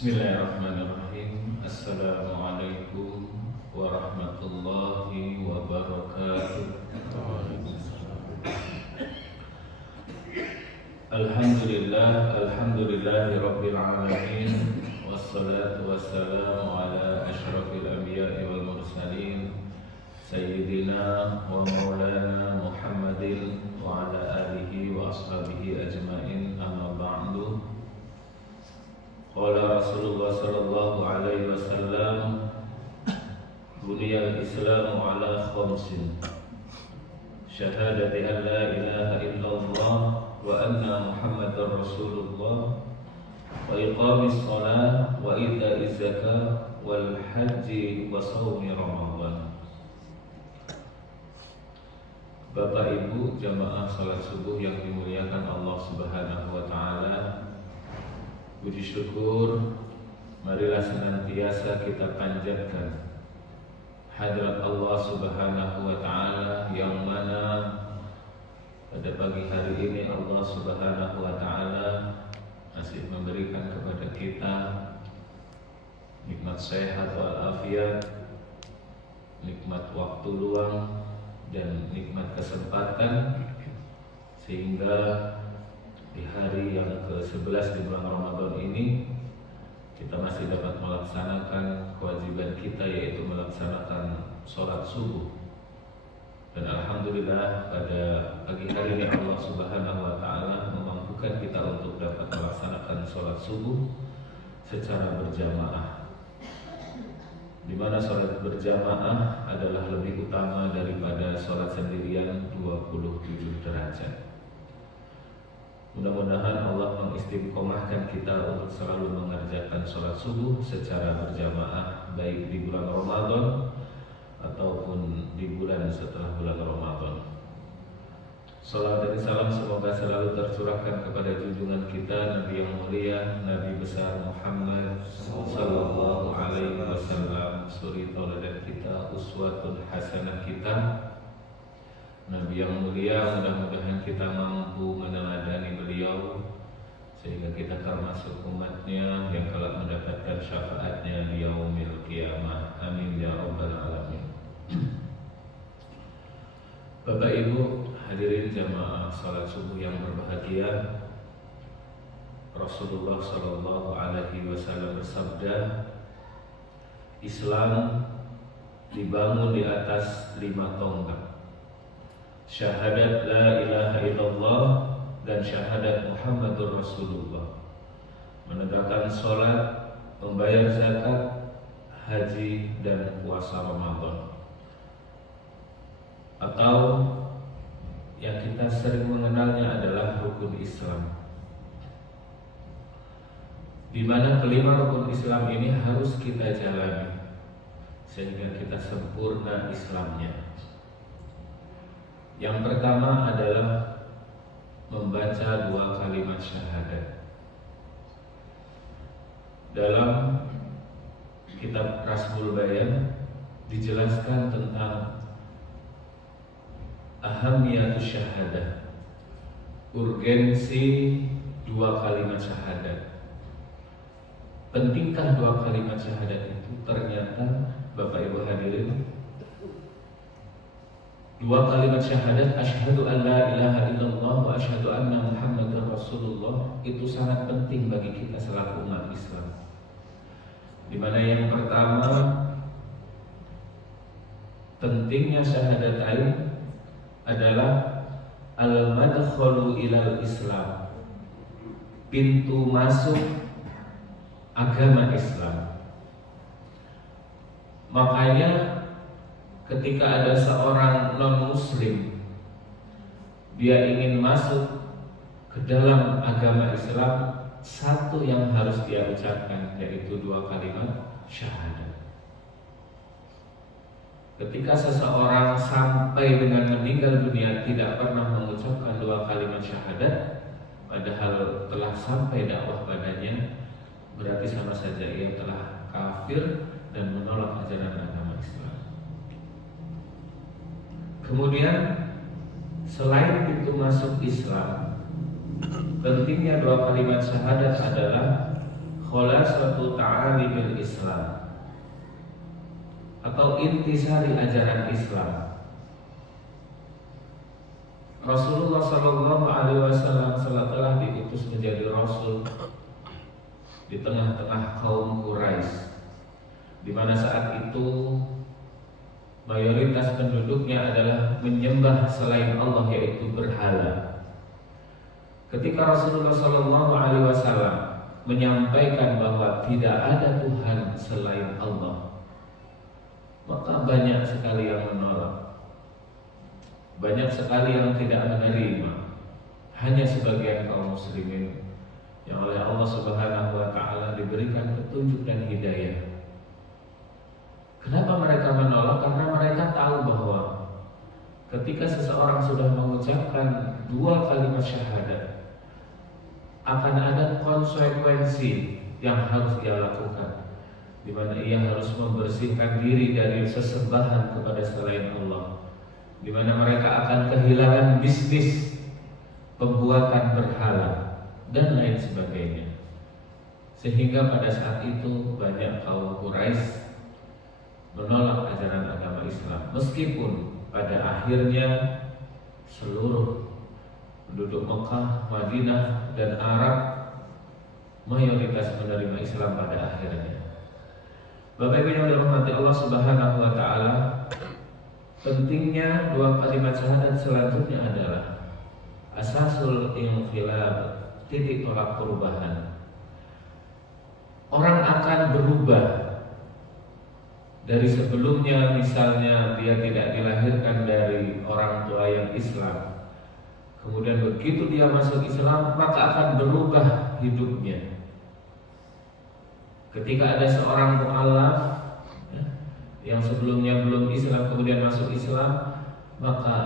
Bismillahirrahmanirrahim. Assalamualaikum warahmatullahi wabarakatuh. Alhamdulillahi rabbil alamin. Wassalatu wassalamu ala asyrafil anbiya'i wal mursalin Sayyidina wa maulana Muhammadin wa ala alihi wa ashabihi ajma'in, amma ba'du. Qala Rasulullah sallallahu alaihi wasallam, buniyal islamu ala khamsin: syahadati an la ilaha illallah wa anna muhammadar rasulullah, wa iqamis shalah wa ita'iz zakah wal haji wa shaumi ramadan. Bapak Ibu jamaah salat subuh yang dimuliakan Allah Subhanahu wa taala, puji syukur marilah senantiasa kita panjatkan hadirat Allah Subhanahu wa taala, yang mana pada pagi hari ini Allah Subhanahu wa taala masih memberikan kepada kita nikmat sehat walafiat, nikmat waktu luang dan nikmat kesempatan, sehingga di hari yang ke-11 di bulan Ramadan ini kita masih dapat melaksanakan kewajiban kita, yaitu melaksanakan sholat subuh. Dan alhamdulillah pada pagi hari ini Allah Subhanahu wa taala memampukan kita untuk dapat melaksanakan sholat subuh secara berjamaah, di mana sholat berjamaah adalah lebih utama daripada sholat sendirian 27 derajat. Mudah-mudahan Allah mengistiqomahkan kita untuk selalu mengerjakan sholat subuh secara berjamaah, baik di bulan Ramadan ataupun di bulan setelah bulan Ramadan. Salam dan salam semoga selalu tercurahkan kepada junjungan kita Nabi yang mulia, Nabi besar Muhammad sallallahu alaihi wasallam, suri tauladan kita, uswatun hasanah kita, Nabi yang mulia. Mudah-mudahan kita mampu meneladani beliau sehingga kita termasuk umatnya yang kelak mendapatkan syafaatnya di yaumil qiyamah. Amin ya rabbal alamin. Bapak Ibu hadirin jamaah salat subuh yang berbahagia, Rasulullah sallallahu alaihi wasallam bersabda, Islam dibangun di atas 5 tonggak: syahadat la ilaha illallah dan syahadat Muhammadur Rasulullah, menegakkan sholat, membayar zakat, haji dan puasa Ramadan, atau yang kita sering mengenalnya adalah rukun Islam, di mana kelima rukun Islam ini harus kita jalani sehingga kita sempurna Islamnya. Yang pertama adalah membaca 2 kalimat syahadat. Dalam kitab Rasmul Bayan dijelaskan tentang ahamiyatus syahadah, urgensi 2 kalimat syahadat. Pentingkah 2 kalimat syahadat itu? Ternyata Bapak Ibu hadirin, 2 kalimat syahadat, asyhadu an la ilaha illallah wa asyhadu anna muhammadar rasulullah, itu sangat penting bagi kita selaku umat Islam. Di mana yang pertama, pentingnya syahadatain adalah al-madkhalu ilal Islam, pintu masuk agama Islam. Makanya ketika ada seorang non-muslim dia ingin masuk ke dalam agama Islam, satu yang harus dia ucapkan yaitu 2 kalimat syahadat. Ketika seseorang sampai dengan meninggal dunia tidak pernah mengucapkan 2 kalimat syahadat, padahal telah sampai dakwah padanya, berarti sama saja ia telah kafir dan menolak ajaran agama Islam. Kemudian selain pintu masuk Islam, pentingnya 2 kalimat syahadat adalah khulasatu ta'alimil Islam atau intisari ajaran Islam. Rasulullah Shallallahu Alaihi Wasallam telah diutus menjadi Rasul di tengah-tengah kaum Quraisy, di mana saat itu mayoritas penduduknya adalah menyembah selain Allah, yaitu berhala. Ketika Rasulullah Shallallahu Alaihi Wasallam menyampaikan bahwa tidak ada Tuhan selain Allah, maka banyak sekali yang menolak. Banyak sekali yang tidak menerima. Hanya sebagian kaum muslimin yang oleh Allah Subhanahu wa Ta'ala diberikan petunjuk dan hidayah. Kenapa mereka menolak? Karena mereka tahu bahwa ketika seseorang sudah mengucapkan 2 kalimat syahadat, akan ada konsekuensi yang harus dia lakukan, di mana ia harus membersihkan diri dari sesembahan kepada selain Allah, di mana mereka akan kehilangan bisnis pembuatan berhala dan lain sebagainya. Sehingga pada saat itu banyak kaum Quraisy menolak ajaran agama Islam, meskipun pada akhirnya seluruh penduduk Mekah, Madinah, dan Arab mayoritas menerima Islam pada akhirnya. Bapak Ibu yang dirahmati Allah Subhanahu wa Ta'ala, pentingnya 2 kalimat syahadat selanjutnya adalah asasul inqilab, titik tolak perubahan. Orang akan berubah dari sebelumnya, misalnya dia tidak dilahirkan dari orang tua yang Islam, kemudian begitu dia masuk Islam maka akan berubah hidupnya. Ketika ada seorang mu'alaf yang sebelumnya belum Islam kemudian masuk Islam, maka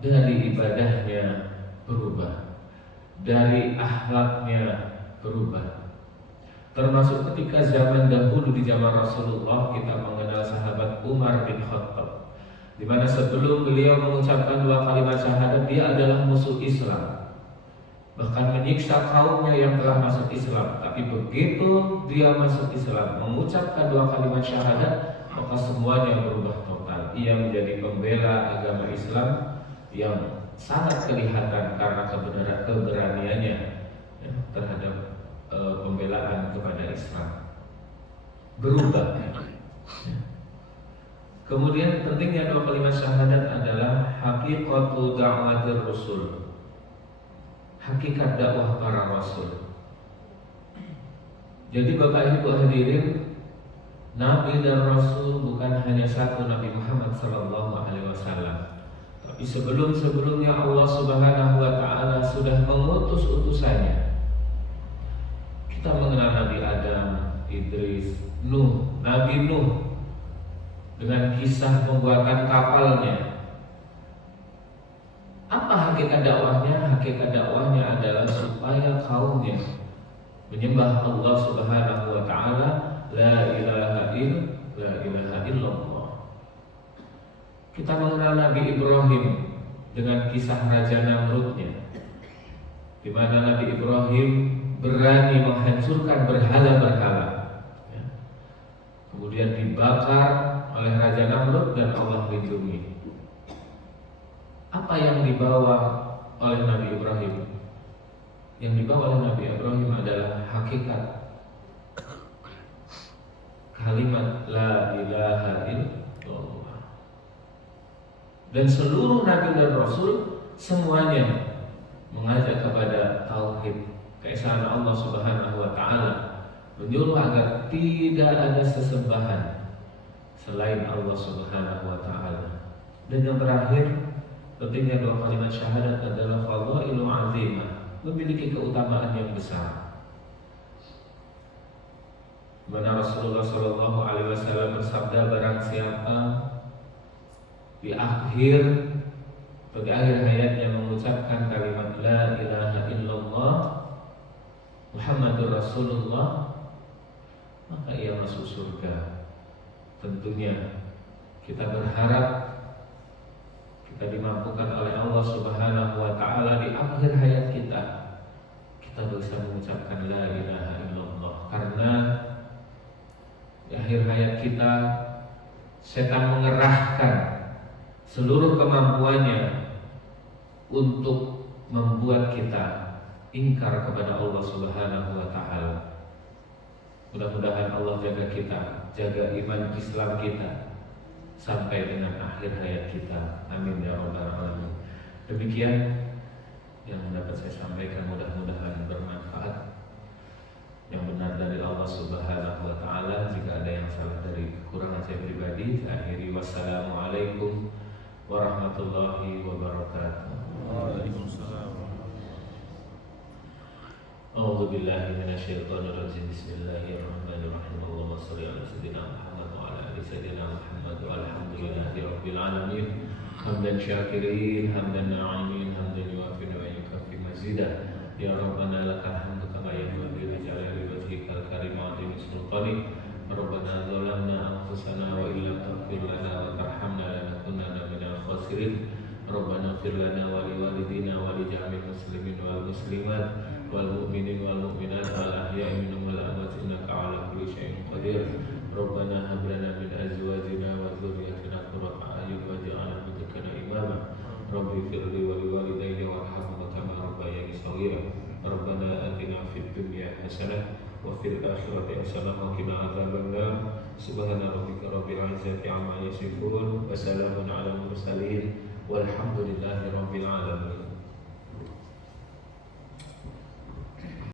dari ibadahnya berubah, dari akhlaknya berubah. Termasuk ketika zaman dahulu di zaman Rasulullah, kita mengenal sahabat Umar bin Khattab, di mana sebelum beliau mengucapkan 2 kalimat syahadat dia adalah musuh Islam, bahkan menyiksa kaumnya yang telah masuk Islam. Tapi begitu dia masuk Islam, mengucapkan 2 kalimat syahadat, maka semuanya berubah total. Ia menjadi pembela agama Islam yang sangat kelihatan karena keberaniannya terhadap pembelaan kepada Islam. Berubah. Kemudian pentingnya 2 kalimat syahadat adalah haqiqatu da'watir rasul, hakikat dakwah para rasul. Jadi Bapak Ibu hadirin, Nabi dan Rasul bukan hanya satu, Nabi Muhammad Sallallahu Alaihi Wasallam, tapi sebelumnya Allah Subhanahu Wa Taala sudah mengutus utusannya. Kita mengenal Nabi Adam, Idris, Nuh, Nabi Nuh dengan kisah pembuatan kapalnya. Apa hakikat dakwahnya? Hakikat dakwahnya adalah supaya kaumnya menyembah Allah Subhanahu Wa Taala. La ilaha illallah. Kita mengenal Nabi Ibrahim dengan kisah Raja Namrudnya, di mana Nabi Ibrahim berani menghancurkan berhala-berhala, kemudian dibakar oleh Raja Namrud dan Allah lindungi. Apa yang dibawa oleh Nabi Ibrahim? Yang dibawa oleh Nabi Ibrahim adalah hakikat kalimat la ilaha illallah. Dan seluruh Nabi dan Rasul semuanya mengajak kepada tauhid, keesaan Allah Subhanahu wa Ta'ala, menyuruh agar tidak ada sesembahan selain Allah Subhanahu wa Ta'ala. Dan yang terakhir, pentingnya 2 kalimat syahadat adalah fadhailu azimah, memiliki keutamaan yang besar. Mana Rasulullah Shallallahu Alaihi Wasallam bersabda, barang siapa di akhir hayatnya mengucapkan kalimat la ilaha illallah Muhammadur Rasulullah, maka ia masuk surga. Tentunya kita berharap kita dimampukan oleh Allah Subhanahu wa Ta'ala di akhir hayat kita bisa mengucapkan la ilaha illallah, karena hayat kita, setan mengerahkan seluruh kemampuannya untuk membuat kita ingkar kepada Allah Subhanahu wa taala. Mudah-mudahan Allah jaga kita, jaga iman Islam kita sampai dengan akhir hayat kita. Amin ya rabbal alamin. Demikian yang dapat saya sampaikan, mudah-mudahan bermanfaat. Yang benar dari Allah Subhanahu wa taala. Jika ada yang salah dari kekurangan saya pribadi, saya akhiri. Wassalamualaikum warahmatullahi wabarakatuh. Waalaikumsalam. A'udzu billahi minasyaitonir rajim. Bismillahirrahmanirrahim. Allahumma shalli ala sayyidina Muhammad wa ala ali sayyidina Muhammad walhamdulillahi rabbil alamin. Hamdan syakirin, hamdan na'imin, hamdan yuwafi wa yukafi mazidah. Ya Rabbana lakal hamdu kama yanbaghi li jalali wajhikal karim wa 'azimi sultanik. Rabbana zalamna anfusana wa illam taghfir lana wa tarhamna lanakunanna minal khasirin. Rabbana ighfir lana wa liwalidina wa li jami'il muslimin wal muslimat wal mu'minin wal mu'minat wal ahya'i minhum wal amwat innaka 'ala kulli syai'in qadir. Rabbana hab lana min azwajina wa dhurriyyatina qurrata a'yun waj'alna lil muttaqina imama. Rabbi ighfir li wa liwalidayya warhamhuma kama rabbayani shaghira. Rabbana atina fid dunya hasanah wa fil akhirati hasanah wa qina adzabannar. Subhana rabbika rabbil izzati 'amma yasifun wa salamun 'alal mursalin walhamdulillahi rabbil alamin.